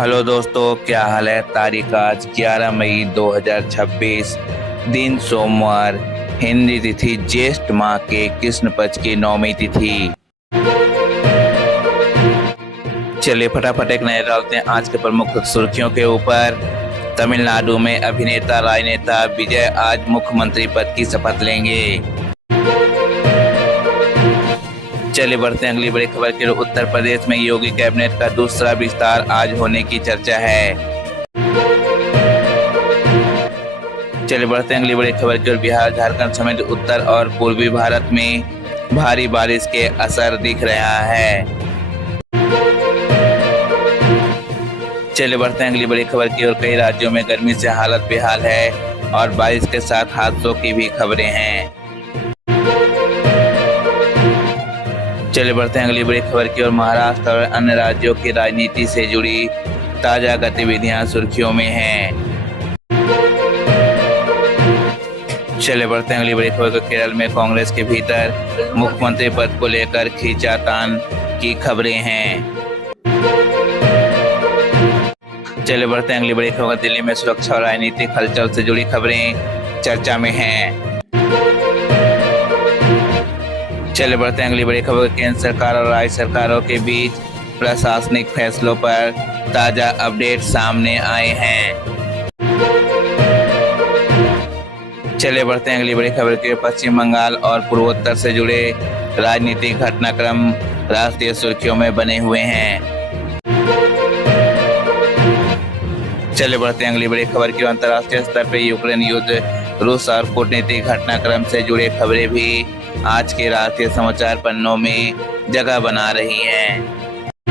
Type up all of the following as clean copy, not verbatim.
Hello दोस्तों, क्या हाल है। तारीख आज 11 मई 2026, दिन सोमवार, हिंदी तिथि ज्येष्ठ माह के कृष्ण पक्ष की नौमी तिथि। चलिए फटाफट एक नजर डालते हैं आज के प्रमुख सुर्खियों के ऊपर। तमिलनाडु में अभिनेता राजनेता विजय आज मुख्यमंत्री पद की शपथ लेंगे। चलिए बढ़ते हैं अगली बड़ी खबर की। उत्तर प्रदेश में योगी कैबिनेट का दूसरा विस्तार आज होने की चर्चा है। चलिए बढ़ते हैं अगली बड़ी खबर की ओर। बिहार झारखंड समेत उत्तर और पूर्वी भारत में भारी बारिश के असर दिख रहा है। चलिए बढ़ते हैं अगली बड़ी खबर की ओर। कई राज्यों में गर्मी से हालत बेहाल है और बारिश के साथ हादसों की भी खबरें हैं। चलिए बढ़ते हैं अगली बड़ी खबर की ओर। महाराष्ट्र और अन्य राज्यों की राजनीति से जुड़ी ताजा गतिविधियां सुर्खियों में हैं। चलिए बढ़ते हैं अगली बड़ी खबर को। केरल में कांग्रेस के भीतर मुख्यमंत्री पद को लेकर खींचातान की खबरें हैं। चलिए बढ़ते हैं अगली बड़ी खबर। दिल्ली में सुरक्षा और राजनीतिक हलचल से जुड़ी खबरें चर्चा में हैं। चलिए बढ़ते हैं अगली बड़ी खबर। केंद्र सरकार और राज्य सरकारों के बीच प्रशासनिक फैसलों पर ताजा अपडेट सामने आए हैं। चलिए बढ़ते हैं अगली बड़ी खबर की। पश्चिम बंगाल और पूर्वोत्तर से जुड़े राजनीतिक घटनाक्रम राष्ट्रीय सुर्खियों में बने हुए हैं। चलिए बढ़ते हैं अगली बड़ी खबर की। अंतर्राष्ट्रीय स्तर पर यूक्रेन युद्ध, रूस और कूटनीतिक घटनाक्रम से जुड़े खबरें भी आज के राष्ट्रीय समाचार पन्नों में जगह बना रही हैं।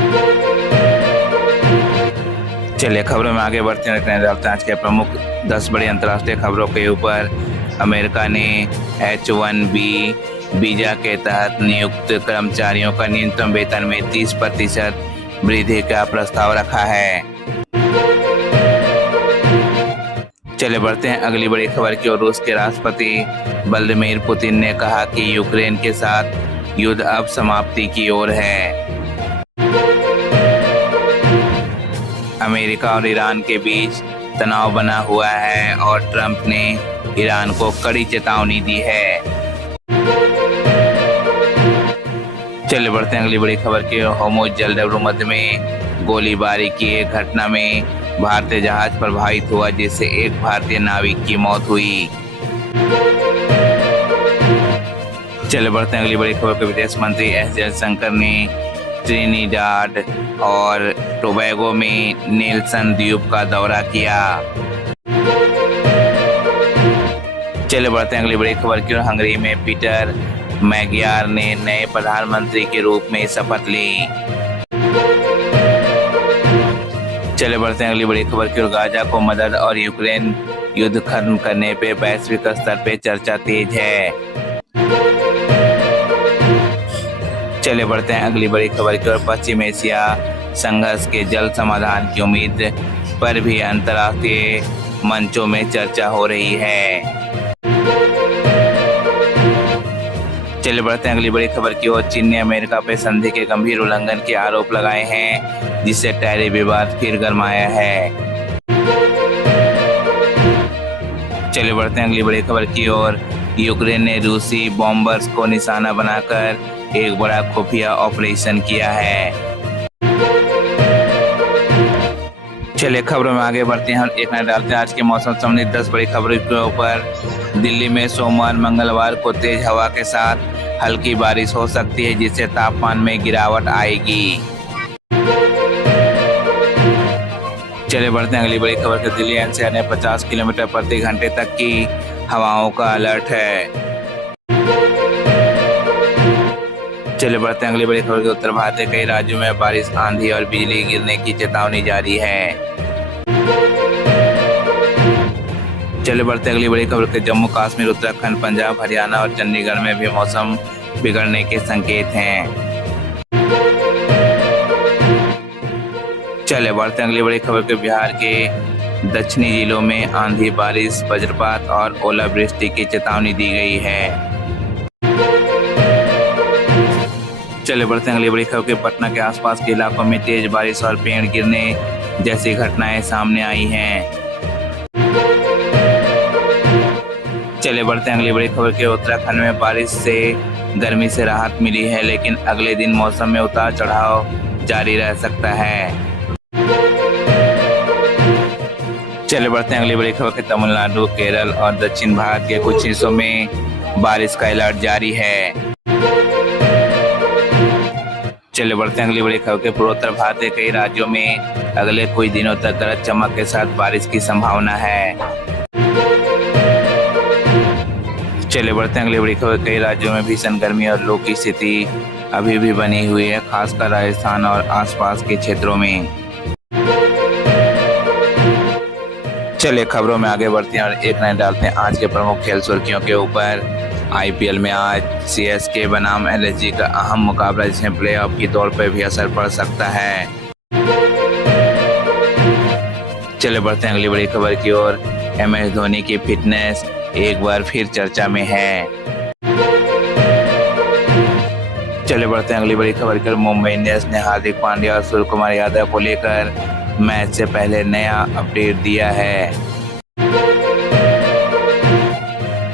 चलिए खबरों में आगे बढ़ते हैं आज के प्रमुख 10 बड़ी अंतर्राष्ट्रीय खबरों के ऊपर। अमेरिका ने H-1B वीजा के तहत नियुक्त कर्मचारियों का न्यूनतम वेतन में 30% वृद्धि का प्रस्ताव रखा है। चले बढ़ते हैं अगली बड़ी खबर की ओर। रूस के राष्ट्रपति व्लादिमीर पुतिन ने कहा कि यूक्रेन के साथ युद्ध अब समाप्ति की ओर है। अमेरिका और ईरान के बीच तनाव बना हुआ है और ट्रंप ने ईरान को कड़ी चेतावनी दी है। चलिए बढ़ते हैं अगली बड़ी खबर की। होर्मुज जलदस्यु मध्य में गोलीबारी की एक घटना में भारतीय जहाज प्रभावित हुआ, जिससे एक भारतीय नाविक की मौत हुई। चलिए बढ़ते हैं अगली बड़ी खबर के। विदेश मंत्री एस जयशंकर ने ट्रिनिडाड और टोबैगो में नेल्सन द्वीप का दौरा किया। चलिए बढ़ते हैं अगली बड़ी खबर की। हंगरी में पीटर मैगियार ने नए प्रधानमंत्री के रूप में शपथ ली। चले बढ़ते हैं अगली बड़ी खबर की ओर। गाजा को मदद और यूक्रेन युद्ध खत्म करने पे वैश्विक स्तर पे चर्चा तेज है। चले बढ़ते हैं अगली बड़ी खबर की ओर। पश्चिम एशिया संघर्ष के जल्द समाधान की उम्मीद पर भी अंतर्राष्ट्रीय मंचों में चर्चा हो रही है। चलिए बढ़ते हैं अगली बड़ी खबर की ओर। चीन ने अमेरिका पे संधि के गंभीर उल्लंघन के आरोप लगाए हैं, जिससे टैरिफ विवाद फिर गरमाया है। चलिए बढ़ते हैं अगली बड़ी खबर की ओर। यूक्रेन ने रूसी बॉम्बर्स को निशाना बनाकर एक बड़ा खुफिया ऑपरेशन किया है। चलिए खबरों में आगे बढ़ते हैं। एक नजर डालते हैं आज के मौसम संबंधित 10 बड़ी खबरों के ऊपर। दिल्ली में सोमवार मंगलवार को तेज हवा के साथ हल्की बारिश हो सकती है, जिससे तापमान में गिरावट आएगी। चलिए बढ़ते हैं अगली बड़ी खबर के। दिल्ली एनसीआर ने 50 किलोमीटर प्रति घंटे तक की हवाओं का अलर्ट है। चलिए बढ़ते हैं अगली बड़ी खबर के। उत्तर भारत के कई राज्यों में बारिश, आंधी और बिजली गिरने की चेतावनी जारी है। चलिए बढ़ते हैं अगली बड़ी खबर के। जम्मू कश्मीर, उत्तराखंड, पंजाब, हरियाणा और चंडीगढ़ में भी मौसम बिगड़ने के संकेत हैं। चलिए बढ़ते हैं अगली बड़ी खबर के। बिहार के दक्षिणी जिलों में आंधी, बारिश, वज्रपात और ओलावृष्टि की चेतावनी दी गई है। चलिए बढ़ते हैं अगली बड़ी खबर के। पटना के आसपास के इलाकों में तेज बारिश और पेड़ गिरने जैसी घटनाएं सामने आई हैं। चले बढ़ते हैं अगली बड़ी खबर की। उत्तराखंड में बारिश से गर्मी से राहत मिली है, लेकिन अगले दिन मौसम में उतार चढ़ाव जारी रह सकता है। चले बढ़ते हैं अगली बड़ी खबर की। तमिलनाडु, केरल और दक्षिण भारत के कुछ हिस्सों में बारिश का अलर्ट जारी है। चले बढ़ते हैं अगली बड़ी खबर के। पूर्वोत्तर भारत के कई राज्यों में अगले कुछ दिनों तक गरज चमक के साथ बारिश की संभावना है। चले बढ़ते हैं अगली बड़ी खबर। कई राज्यों में भीषण गर्मी और लू की स्थिति अभी भी बनी हुई है, खासकर राजस्थान और आसपास के क्षेत्रों में। चलिए खबरों में आगे बढ़ते हैं और एक नजर डालते हैं आज के प्रमुख खेल सुर्खियों के ऊपर। आईपीएल में आज सीएसके बनाम एलएसजी का अहम मुकाबला, जिसमें प्लेऑफ की दौड़ पर भी असर पड़ सकता है। चलिए बढ़ते हैं अगली बड़ी खबर की ओर। एमएस धोनी की फिटनेस एक बार फिर चर्चा में है। चलिए बढ़ते हैं अगली बड़ी खबर की। मुंबई इंडियंस ने हार्दिक पांड्या और सूर्य कुमार यादव को लेकर मैच से पहले नया अपडेट दिया है।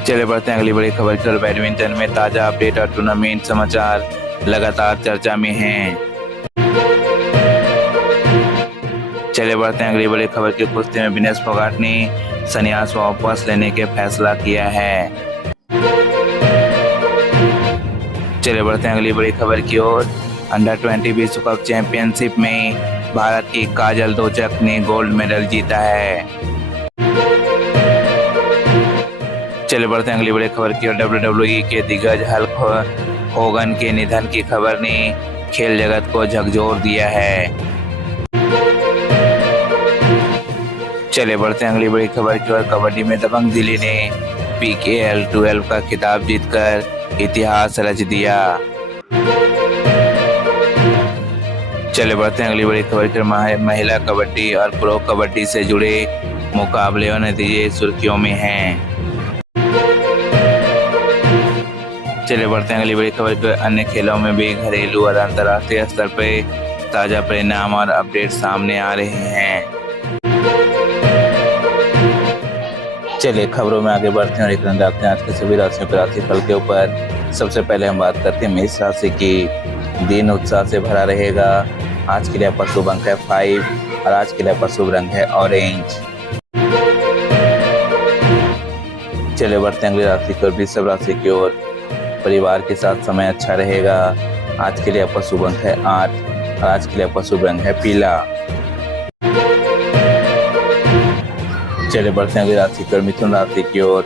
चलिए बढ़ते हैं अगली बड़ी खबर की। बैडमिंटन में ताजा अपडेट और टूर्नामेंट समाचार लगातार चर्चा में हैं। चलिए बढ़ते हैं अगली बड़ी खबर की। कुश्ती में विनेश फोगाट ने संन्यास वापस लेने के फैसला किया है। चलिए बढ़ते हैं अगली बड़ी खबर की ओर। अंडर 20 विश्व कप चैंपियनशिप में भारत की काजल दोचक ने गोल्ड मेडल जीता है। चलिए बढ़ते हैं अगली बड़ी खबर की ओर। WWE के दिग्गज हल्क होगन के निधन की खबर ने खेल जगत को झकझोर दिया है। चलिए बढ़ते हैं अगली बड़ी खबर की ओर। कबड्डी में दबंग दिल्ली ने PKL 12 का खिताब जीतकर इतिहास रच दिया। चलिए बढ़ते हैं अगली बड़ी खबर की। महिला कबड्डी और प्रो कबड्डी से जुड़े मुकाबले और नतीजे सुर्खियों में हैं। चलिए बढ़ते हैं अगली बड़ी खबर की। अन्य खेलों में भी घरेलू और अंतर्राष्ट्रीय स्तर पर ताजा परिणाम और अपडेट सामने आ रहे हैं। चलिए खबरों में आगे बढ़ते हैं और एक नजर डालते हैं आज के सभी राशियों पर राशिफल के ऊपर। सबसे पहले हम बात करते हैं मेष राशि की। दिन उत्साह से भरा रहेगा। आज के लिए आपका शुभ अंक है 5 और आज के लिए आपका शुभ रंग है ऑरेंज। चलिए बढ़ते हैं अगली राशि की ओर, वृषभ राशि की ओर। परिवार के साथ समय अच्छा रहेगा। आज के लिए आपका शुभ अंक है 8 और आज के लिए आपका शुभ रंग है पीला। चलिए बढ़ते हैं अगली राशि की ओर, मिथुन राशि की ओर।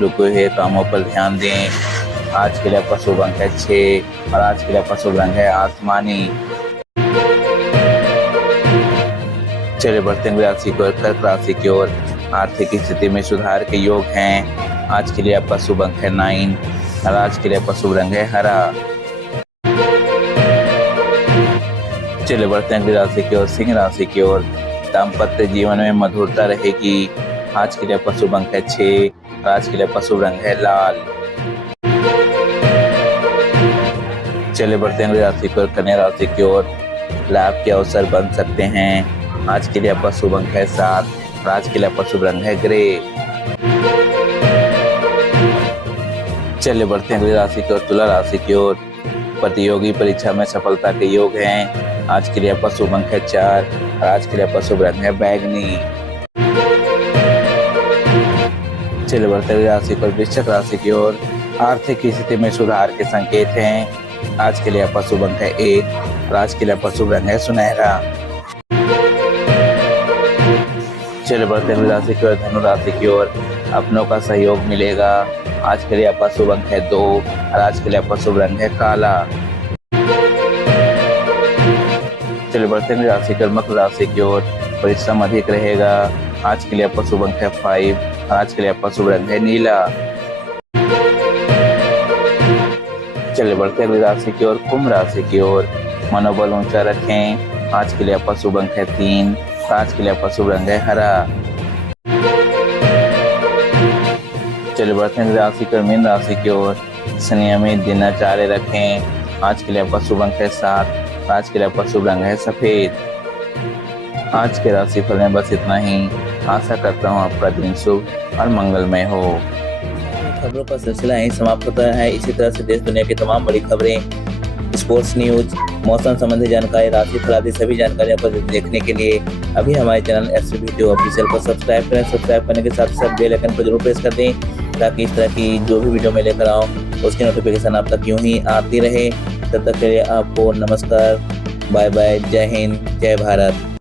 रुके हुए कामों पर ध्यान दें। आज के लिए आपका शुभ अंक है 6 और आज के लिए आपका शुभ रंग है आसमानी। चलिए बढ़ते हैं अगली राशि की ओर, कर्क राशि की ओर। आर्थिक स्थिति में सुधार के योग हैं। आज के लिए आपका शुभ अंक है 9 और आज के लिए आपका शुभ रंग है हरा। चलिए बढ़ते हैं अगली राशि की ओर, सिंह राशि की ओर। दाम्पत्य जीवन में मधुरता रहेगी। आज के लिए आपका शुभ अंक है 6 और आज के लिए आपका शुभ रंग है लाल। चलिए बढ़ते हैं अगली राशि की ओर, कन्या राशि की ओर। लाभ के अवसर बन सकते हैं। आज के लिए आपका शुभ अंक है 7 और आज के लिए आपका शुभ रंग है ग्रे। चलिए बढ़ते हैं अगली राशि की ओर, तुला राशि की ओर। प्रतियोगी परीक्षा में सफलता के योग हैं। आज के लिए आपका शुभ अंक है 4 और आज के लिए आपका शुभ रंग है बैगनी। चलिए बढ़ते हुए राशि पर वृश्चिक राशि की ओर। आर्थिक स्थिति में सुधार के संकेत हैं। आज के लिए आपका शुभ अंक है 1 और आज के लिए आपका शुभ रंग है सुनहरा। चलिए बढ़ते हुए राशि की ओर, धनु राशि की ओर। अपनों का सहयोग मिलेगा। आज के लिए आपका शुभ अंक है 2 और आज के लिए आपका शुभ रंग है काला। चलिए बढ़ते हैं राशि की ओर, मकर राशि की ओर। परिश्रम अधिक रहेगा। आज के लिए आपका शुभ अंक है 5 और आज के लिए आपका शुभ रंग है नीला। चलिए बढ़ते हैं राशि की ओर, कुंभ राशि की ओर। मनोबल ऊंचा रखें। आज के लिए आपका शुभ अंक है 3 और आज के लिए आपका शुभ रंग है हरा। चलिए बढ़ते हैं राशि की ओर, मीन राशि की ओर। संयमित दिनचर्या रखें। आज के लिए आपका शुभ अंक है 7 और आज के लिए आपका शुभ रंग है सफेद। आज के राशिफल में बस इतना ही। आशा करता हूँ आपका दिन शुभ और मंगलमय हो। खबरों का सिलसिला यहीं समाप्त होता है। इसी तरह से देश दुनिया की तमाम बड़ी खबरें, स्पोर्ट्स न्यूज, मौसम संबंधी जानकारी, राशिफल आदि सभी जानकारियों को देखने के लिए अभी हमारे चैनल एसपी वीडियो ऑफिशियल को सब्सक्राइब करें। सब्सक्राइब करने के साथ साथ बेल आइकन को जरूर प्रेस कर दें, ताकि इस तरह की जो भी वीडियो मैं लेकर आऊँ उसकी नोटिफिकेशन आप तक यूं ही आती रहे। तब तक के लिए आपको नमस्कार, बाय बाय, जय हिंद, जय भारत।